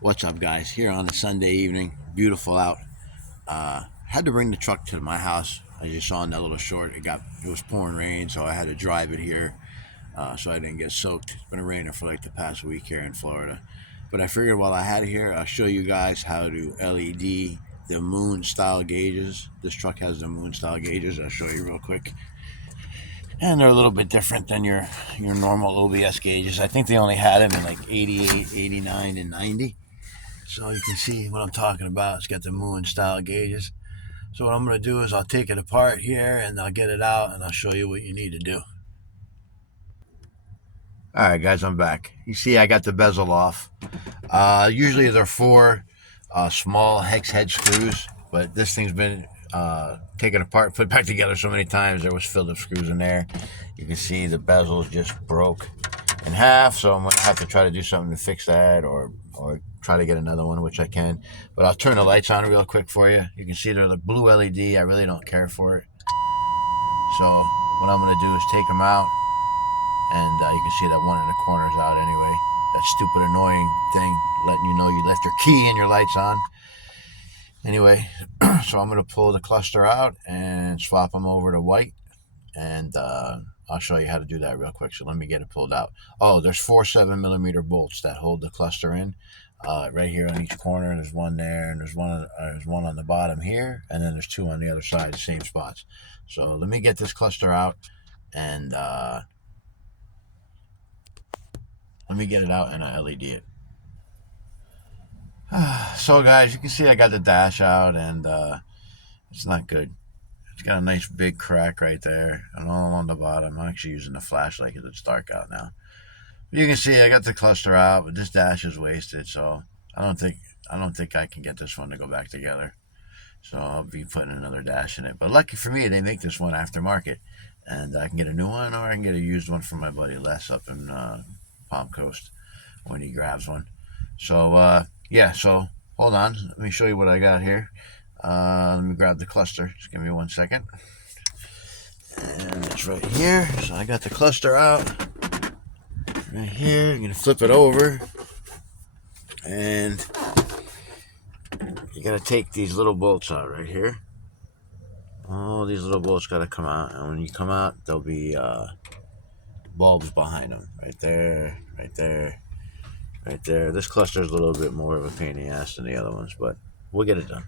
What's up, guys? Here on a Sunday evening, beautiful out. Had to bring the truck to my house. As you saw in that little short, it was pouring rain, so I had to drive it here, so I didn't get soaked. It's been raining for like the past week here in Florida, but I figured while I had it here, I'll show you guys how to LED the moon style gauges. This truck has the moon style gauges. I'll show you real quick, and they're a little bit different than your normal OBS gauges. I think they only had them in like 88, 89, and 90. So you can see what I'm talking about. It's got the moon style gauges. So what I'm going to do is I'll take it apart here and I'll get it out and I'll show you what you need to do. All right, guys, I'm back. You see I got the bezel off. Usually they're four small hex head screws, but this thing's been taken apart, put back together so many times. There was Phillips screws in there. You can see the bezels just broke in half, so I'm going to have to try to do something to fix that or try to get another one, which I can. But I'll turn the lights on real quick for you. You can see they're the blue LED. I really don't care for it. So what I'm going to do is take them out, and you can see that one in the corner is out anyway. That stupid annoying thing letting you know you left your key and your lights on. Anyway, so I'm going to pull the cluster out and swap them over to white, and I'll show you how to do that real quick. So let me get it pulled out. Oh, there's 4 7mm bolts that hold the cluster in. Right here on each corner, there's one there, and there's one on the bottom here, and then there's 2 on the other side, the same spots. So let me get this cluster out, and let me get it out, and I LED it. So guys, you can see I got the dash out, and it's not good. It's got a nice big crack right there, and all along the bottom. I'm actually using the flashlight because it's dark out now. You can see I got the cluster out, but this dash is wasted, so I don't think I can get this one to go back together. So I'll be putting another dash in it. But lucky for me, they make this one aftermarket, and I can get a new one, or I can get a used one from my buddy Les up in Palm Coast when he grabs one. So yeah, so hold on, let me show you what I got here. Let me grab the cluster. Just give me 1 second. And it's right here. So I got the cluster out. Right here, I'm going to flip it over, and you got to take these little bolts out right here. All these little bolts got to come out, and when you come out, there'll be bulbs behind them. Right there, right there, right there. This cluster is a little bit more of a pain in the ass than the other ones, but we'll get it done.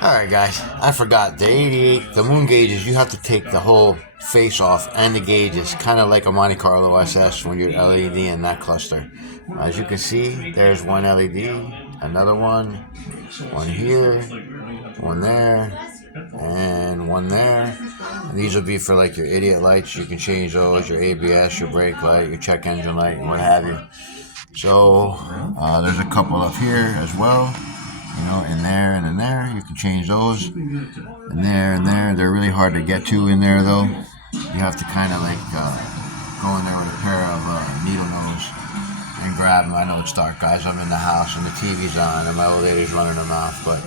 Alright guys, I forgot, the 88, the moon gauges, you have to take the whole face off and the gauges, kind of like a Monte Carlo SS when you're LED in that cluster. As you can see, there's one LED, another one here, one there, and one there. And these will be for like your idiot lights. You can change those, your ABS, your brake light, your check engine light, what have you. So there's a couple up here as well. You know, in there and in there. You can change those. And there. They're really hard to get to in there, though. You have to kind of like go in there with a pair of needle nose and grab them. I know it's dark, guys. I'm in the house and the TV's on and my old lady's running her mouth. But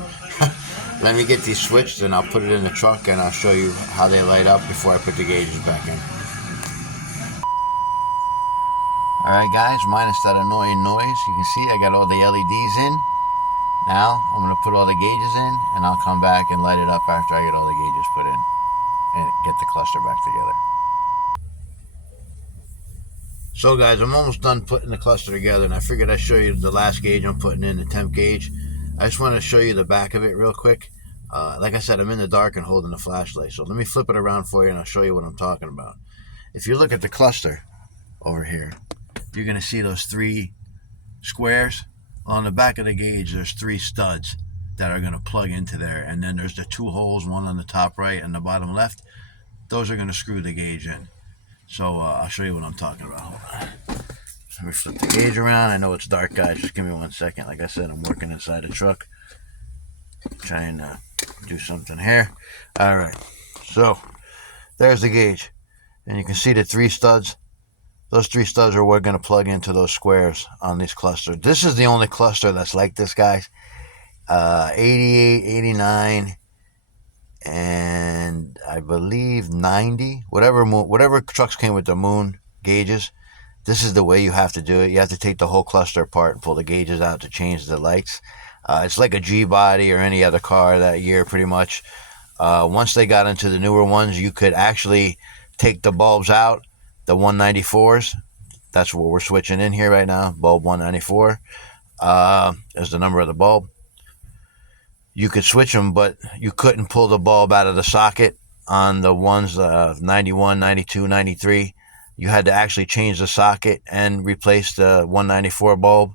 let me get these switched and I'll put it in the truck and I'll show you how they light up before I put the gauges back in. Alright, guys, minus that annoying noise. You can see I got all the LEDs in. Now, I'm going to put all the gauges in, and I'll come back and light it up after I get all the gauges put in and get the cluster back together. So guys, I'm almost done putting the cluster together, and I figured I'd show you the last gauge I'm putting in, the temp gauge. I just wanted to show you the back of it real quick. Like I said, I'm in the dark and holding the flashlight, so let me flip it around for you, and I'll show you what I'm talking about. If you look at the cluster over here, you're going to see those 3 squares. On the back of the gauge, there's 3 studs that are going to plug into there, and then there's the 2 holes, one on the top right and the bottom left. Those are going to screw the gauge in. So I'll show you what I'm talking about. Hold on. Let me flip the gauge around. I know it's dark, guys. Just give me 1 second. Like I said, I'm working inside the truck, trying to do something here. All right. So there's the gauge, and you can see the 3 studs. Those 3 studs are what we're going to plug into those squares on these clusters. This is the only cluster that's like this, guys. 88, 89, and I believe 90. Whatever trucks came with the moon gauges, This is the way you have to do it. You have to take the whole cluster apart and pull the gauges out to change the lights. It's like a G body or any other car that year, pretty much. Once they got into the newer ones, you could actually take the bulbs out, the 194s. That's what we're switching in here right now, bulb 194 is the number of the bulb. You could switch them, but you couldn't pull the bulb out of the socket on the ones 91, 92, 93. You had to actually change the socket and replace the 194 bulb,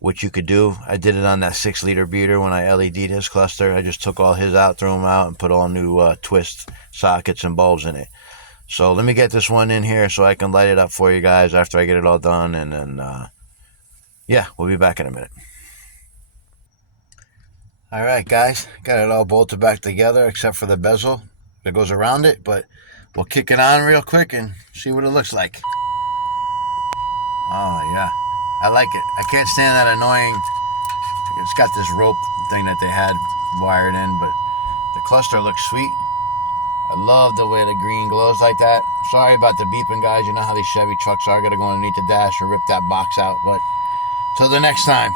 which you could do. I did it on that 6-liter beater when I LED'd his cluster. I just took all his out, threw them out, and put all new twist sockets and bulbs in it. So let me get this one in here so I can light it up for you guys after I get it all done, and then yeah, we'll be back in a minute. All right, guys, got it all bolted back together except for the bezel that goes around it, but we'll kick it on real quick and see what it looks like. Oh, yeah. I like it. I can't stand that annoying. It's got this rope thing that they had wired in, but the cluster looks sweet. I love the way the green glows like that. Sorry about the beeping, guys. You know how these Chevy trucks are. I gotta go underneath the dash or rip that box out, but till the next time.